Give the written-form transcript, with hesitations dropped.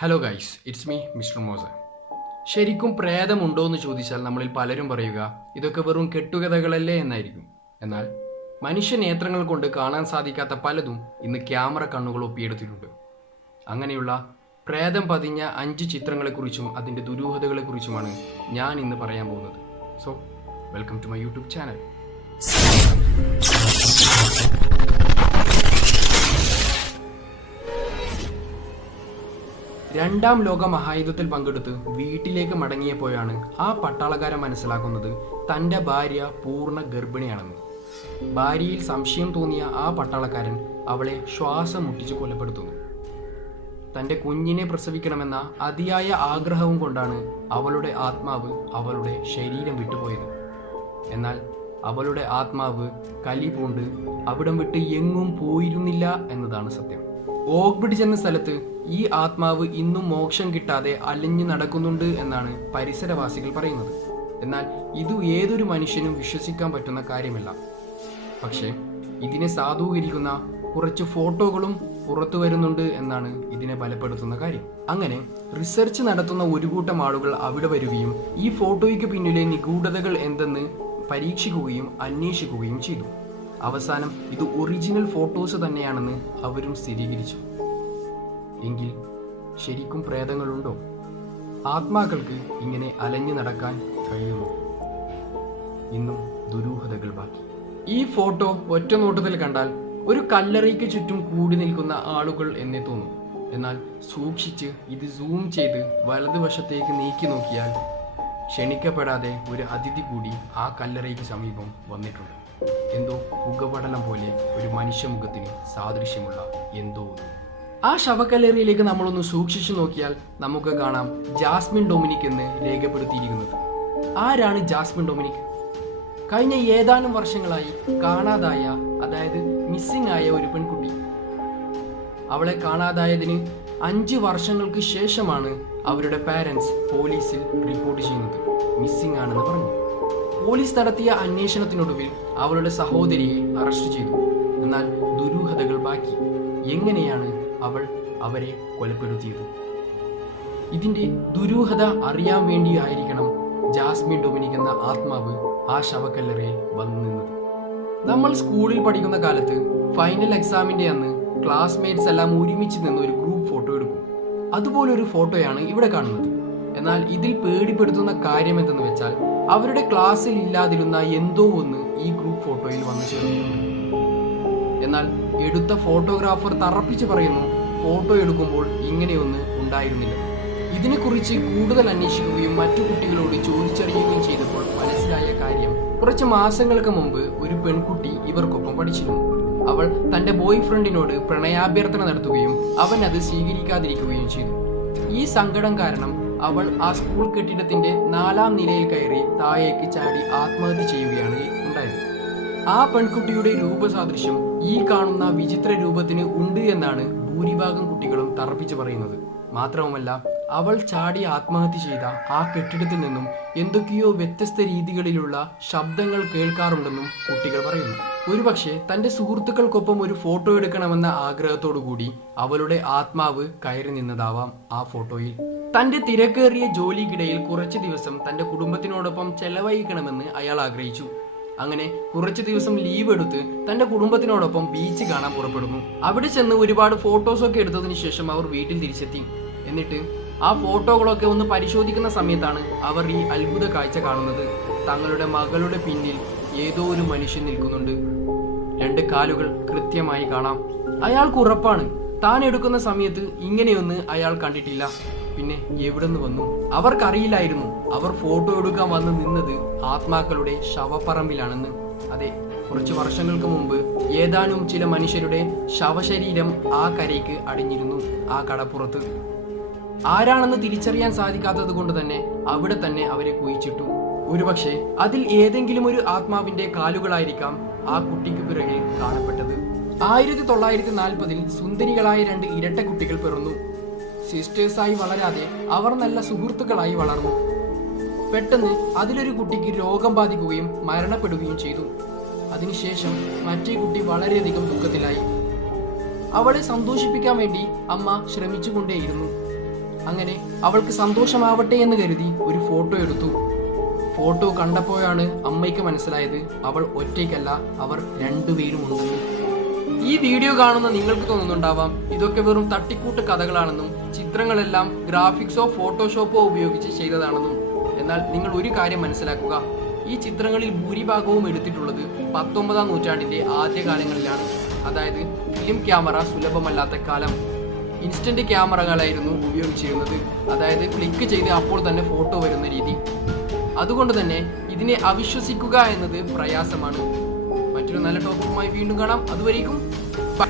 Hello guys, it's me Mr.mozey. ശരിക്കും പ്രേതമുണ്ടോ എന്ന് ചോദിച്ചാൽ നമ്മളിൽ പലരും പറയുക ഇതൊക്കെ വെറും കെട്ടുകഥകളല്ലേ എന്നായിരിക്കും. എന്നാൽ മനുഷ്യ നേത്രങ്ങൾ കൊണ്ട് കാണാൻ സാധിക്കാത്ത പലതും ഇന്ന് ക്യാമറ കണ്ണുകൾ ഒപ്പിയെടുത്തിട്ടുണ്ട്. അങ്ങനെയുള്ള പ്രേതം പതിഞ്ഞ 5 ചിത്രങ്ങളെക്കുറിച്ചും അതിൻ്റെ ദുരൂഹതകളെക്കുറിച്ചുമാണ് ഞാൻ ഇന്ന് പറയാൻ പോകുന്നത്. So welcome to my YouTube channel. രണ്ടാം ലോക മഹായുദ്ധത്തിൽ പങ്കെടുത്ത് വീട്ടിലേക്ക് മടങ്ങിയപ്പോഴാണ് ആ പട്ടാളക്കാരൻ മനസ്സിലാക്കുന്നത് തൻ്റെ ഭാര്യ പൂർണ്ണ ഗർഭിണിയാണെന്ന്. ഭാര്യയിൽ സംശയം തോന്നിയ ആ പട്ടാളക്കാരൻ അവളെ ശ്വാസം മുട്ടിച്ച് കൊലപ്പെടുത്തുന്നു. തൻ്റെ കുഞ്ഞിനെ പ്രസവിക്കണമെന്ന അതിയായ ആഗ്രഹവും കൊണ്ടാണ് അവളുടെ ആത്മാവ് അവളുടെ ശരീരം വിട്ടുപോയത്. എന്നാൽ അവളുടെ ആത്മാവ് കലി പൂണ്ട് അവിടം വിട്ട് എങ്ങും പോയിരുന്നില്ല എന്നതാണ് സത്യം. ഓക്ക് ബ്രിഡ്ജ് എന്ന സ്ഥലത്ത് ഈ ആത്മാവ് ഇന്നും മോക്ഷം കിട്ടാതെ അലഞ്ഞു നടക്കുന്നുണ്ട് എന്നാണ് പരിസരവാസികൾ പറയുന്നത്. എന്നാൽ ഇത് ഏതൊരു മനുഷ്യനും വിശ്വസിക്കാൻ പറ്റുന്ന കാര്യമല്ല. പക്ഷേ ഇതിനെ സാധൂകരിക്കുന്ന കുറച്ച് ഫോട്ടോകളും പുറത്തു വരുന്നുണ്ട് എന്നാണ് ഇതിനെ ബലപ്പെടുത്തുന്ന കാര്യം. അങ്ങനെ റിസർച്ച് നടത്തുന്ന ഒരു കൂട്ടം ആളുകൾ അവിടെ വരികയും ഈ ഫോട്ടോയ്ക്ക് പിന്നിലെ നിഗൂഢതകൾ എന്തെന്ന് പരീക്ഷിക്കുകയും അന്വേഷിക്കുകയും ചെയ്തു. അവസാനം ഇത് ഒറിജിനൽ ഫോട്ടോസ് തന്നെയാണെന്ന് അവരും സ്ഥിരീകരിച്ചു. എങ്കിൽ ശരിക്കും പ്രേതങ്ങളുണ്ടോ? ആത്മാക്കൾക്ക് ഇങ്ങനെ അലഞ്ഞു നടക്കാൻ കഴിയുമോ? ഇന്നും ദുരൂഹതകൾ ബാക്കി. ഈ ഫോട്ടോ ഒറ്റ നോട്ടത്തിൽ കണ്ടാൽ ഒരു കല്ലറയ്ക്ക് ചുറ്റും കൂടി നിൽക്കുന്ന ആളുകൾ എന്നേ തോന്നും. എന്നാൽ സൂക്ഷിച്ച് ഇത് സൂം ചെയ്ത് വലതുവശത്തേക്ക് നീക്കി നോക്കിയാൽ ക്ഷണിക്കപ്പെടാതെ ഒരു അതിഥി കൂടി ആ കല്ലറയ്ക്ക് സമീപം വന്നിട്ടുണ്ട്. എന്തോ പുകപടലം പോലെ ഒരു മനുഷ്യമുഖത്തിന് സാദൃശ്യമുള്ള എന്തോ ഒന്ന്. ആ ശവക്കല്ലറിയിലേക്ക് നമ്മളൊന്ന് സൂക്ഷിച്ചു നോക്കിയാൽ നമുക്ക് കാണാം ജാസ്മിൻ ഡൊമിനിക് എന്ന് രേഖപ്പെടുത്തിയിരിക്കുന്നത്. ആരാണ് ജാസ്മിൻ ഡൊമിനിക്? കഴിഞ്ഞ ഏതാനും വർഷങ്ങളായി കാണാതായ, അതായത് മിസ്സിംഗ് ആയ ഒരു പെൺകുട്ടി. അവളെ കാണാതായതിന് 5 വർഷങ്ങൾക്ക് ശേഷമാണ് അവരുടെ പാരൻസ് പോലീസിൽ റിപ്പോർട്ട് ചെയ്യുന്നത് മിസ്സിംഗ് ആണെന്ന് പറഞ്ഞു. പോലീസ് നടത്തിയ അന്വേഷണത്തിനൊടുവിൽ അവളുടെ സഹോദരിയെ അറസ്റ്റ് ചെയ്തു. എന്നാൽ ദുരൂഹതകൾ ബാക്കി. എങ്ങനെയാണ് അവൾ അവരെ കൊലപ്പെടുത്തിയത്? ഇതിന്റെ ദുരൂഹത അറിയാൻ വേണ്ടിയായിരിക്കണം ജാസ്മിൻ ഡൊമിനിക് എന്ന ആത്മാവ് ആ ശവക്കല്ലറയിൽ വന്നു നിന്നത്. നമ്മൾ സ്കൂളിൽ പഠിക്കുന്ന കാലത്ത് ഫൈനൽ എക്സാമിന്റെ അന്ന് ക്ലാസ്മേറ്റ്സ് എല്ലാം ഒരുമിച്ച് നിന്ന് ഒരു ഗ്രൂപ്പ് ഫോട്ടോ എടുക്കും. അതുപോലൊരു ഫോട്ടോയാണ് ഇവിടെ കാണുന്നത്. എന്നാൽ ഇതിൽ പേടിപ്പെടുത്തുന്ന കാര്യം എന്തെന്ന് വെച്ചാൽ അവരുടെ ക്ലാസ്സിൽ ഇല്ലാതിരുന്ന എന്തോ ഒന്ന് ഈ ഗ്രൂപ്പ് ഫോട്ടോയിൽ വന്നു ചേർന്നിട്ടുണ്ട്. എന്നാൽ എടുത്ത ഫോട്ടോഗ്രാഫർ തറപ്പിച്ച് പറയുന്നു ഫോട്ടോ എടുക്കുമ്പോൾ ഇങ്ങനെയൊന്ന് ഉണ്ടായിരുന്നില്ല. ഇതിനെക്കുറിച്ച് കൂടുതൽ അന്വേഷിക്കുകയും മറ്റു കുട്ടികളോട് ചോദിച്ചറിയുകയും ചെയ്തപ്പോൾ മനസ്സിലായ കാര്യം, കുറച്ച് മാസങ്ങൾക്ക് മുമ്പ് ഒരു പെൺകുട്ടി ഇവർക്കൊപ്പം പഠിച്ചിരുന്നു. അവൾ തന്റെ ബോയ് ഫ്രണ്ടിനോട് പ്രണയാഭ്യർത്ഥന നടത്തുകയും അവൻ അത് സ്വീകരിക്കാതിരിക്കുകയും ചെയ്തു. ഈ സങ്കടം കാരണം അവൾ ആ സ്കൂൾ കെട്ടിടത്തിന്റെ 4ാം നിലയിൽ കയറി താഴേക്ക് ചാടി ആത്മഹത്യ ചെയ്യുകയാണ് ഉണ്ടായത്. ആ പെൺകുട്ടിയുടെ രൂപസാദൃശ്യം ഈ കാണുന്ന വിചിത്ര രൂപത്തിന് ഉണ്ട് എന്നാണ് ഭൂരിഭാഗം കുട്ടികളും തറപ്പിച്ച് പറയുന്നത്. മാത്രവുമല്ല, അവൾ ചാടി ആത്മഹത്യ ചെയ്ത ആ കെട്ടിടത്തിൽ നിന്നും എന്തൊക്കെയോ വ്യത്യസ്ത രീതികളിലുള്ള ശബ്ദങ്ങൾ കേൾക്കാറുണ്ടെന്നും കുട്ടികൾ പറയുന്നു. ഒരുപക്ഷെ തന്റെ സുഹൃത്തുക്കൾക്കൊപ്പം ഒരു ഫോട്ടോ എടുക്കണമെന്ന ആഗ്രഹത്തോടു കൂടി അവളുടെ ആത്മാവ് കയറി നിന്നതാവാം ആ ഫോട്ടോയിൽ. തന്റെ തിരക്കേറിയ ജോലിക്കിടയിൽ കുറച്ച് ദിവസം തന്റെ കുടുംബത്തിനോടൊപ്പം ചെലവഴിക്കണമെന്ന് അയാൾ ആഗ്രഹിച്ചു. അങ്ങനെ കുറച്ച് ദിവസം ലീവ് എടുത്ത് തന്റെ കുടുംബത്തിനോടൊപ്പം ബീച്ച് കാണാൻ പുറപ്പെടുന്നു. അവിടെ ചെന്ന് ഒരുപാട് ഫോട്ടോസൊക്കെ എടുത്തതിന് ശേഷം അവർ വീട്ടിൽ തിരിച്ചെത്തി. എന്നിട്ട് ആ ഫോട്ടോകളൊക്കെ ഒന്ന് പരിശോധിക്കുന്ന സമയത്താണ് അവർ ഈ അത്ഭുത കാഴ്ച കാണുന്നത്. തങ്ങളുടെ മകളുടെ പിന്നിൽ ഏതോ ഒരു മനുഷ്യൻ നിൽക്കുന്നുണ്ട്. 2 കാലുകൾ കൃത്യമായി കാണാം. അയാൾക്ക് ഉറപ്പാണ് താൻ എടുക്കുന്ന സമയത്ത് ഇങ്ങനെയൊന്ന് അയാൾ കണ്ടിട്ടില്ല. പിന്നെ എവിടുന്ന് വന്നു? അവർക്കറിയില്ലായിരുന്നു അവർ ഫോട്ടോ എടുക്കാൻ വന്ന് നിന്നത് ആത്മാക്കളുടെ ശവപ്പറമ്പിലാണെന്ന്. അതെ, കുറച്ച് വർഷങ്ങൾക്ക് മുമ്പ് ഏതാനും ചില മനുഷ്യരുടെ ശവശരീരം ആ കരയ്ക്ക് അടിഞ്ഞിരുന്നു, ആ കടപ്പുറത്ത്. ആരാണെന്ന് തിരിച്ചറിയാൻ സാധിക്കാത്തത് കൊണ്ട് തന്നെ അവിടെ തന്നെ അവരെ കുഴിച്ചിട്ടു. ഒരുപക്ഷെ അതിൽ ഏതെങ്കിലും ഒരു ആത്മാവിന്റെ കാലുകളായിരിക്കാം ആ കുട്ടിക്ക് പിറകെ കാണപ്പെട്ടത്. 1940-ൽ സുന്ദരികളായ 2 ഇരട്ട കുട്ടികൾ പിറന്നു. സിസ്റ്റേഴ്സായി വളരാതെ അവർ നല്ല സുഹൃത്തുക്കളായി വളർന്നു. പെട്ടെന്ന് അതിലൊരു കുട്ടിക്ക് രോഗം ബാധിക്കുകയും മരണപ്പെടുകയും ചെയ്തു. അതിനുശേഷം മറ്റേ കുട്ടി വളരെയധികം ദുഃഖത്തിലായി. അവളെ സന്തോഷിപ്പിക്കാൻ വേണ്ടി അമ്മ ശ്രമിച്ചുകൊണ്ടേയിരുന്നു. അങ്ങനെ അവൾക്ക് സന്തോഷമാവട്ടെ എന്ന് കരുതി ഒരു ഫോട്ടോ എടുത്തു. ഫോട്ടോ കണ്ടപ്പോഴാണ് അമ്മയ്ക്ക് മനസ്സിലായത് അവൾ ഒറ്റയ്ക്കല്ല, അവർ രണ്ടുപേരും ഉണ്ടെന്ന്. ഈ വീഡിയോ കാണുന്ന നിങ്ങൾക്ക് തോന്നുന്നുണ്ടാവാം ഇതൊക്കെ വെറും തട്ടിക്കൂട്ട് കഥകളാണെന്നും ചിത്രങ്ങളെല്ലാം ഗ്രാഫിക്സോ ഫോട്ടോഷോപ്പോ ഉപയോഗിച്ച് ചെയ്തതാണെന്നും. എന്നാൽ നിങ്ങൾ ഒരു കാര്യം മനസ്സിലാക്കുക, ഈ ചിത്രങ്ങളിൽ ഭൂരിഭാഗവും എടുത്തിട്ടുള്ളത് 19-ാം നൂറ്റാണ്ടിന്റെ ആദ്യകാലങ്ങളിലാണ്. അതായത് ഫിലിം ക്യാമറ സുലഭമല്ലാത്ത കാലം. ഇൻസ്റ്റന്റ് ക്യാമറകളായിരുന്നു ഉപയോഗിച്ചിരുന്നത്. അതായത് ക്ലിക്ക് ചെയ്ത് അപ്പോൾ തന്നെ ഫോട്ടോ വരുന്ന രീതി. അതുകൊണ്ട് തന്നെ ഇതിനെ അവിശ്വസിക്കുക എന്നത് പ്രയാസമാണ്. മറ്റൊരു നല്ല ടോപ്പിക്കുമായി വീണ്ടും കാണാം. അതുവരേക്കും ബൈ.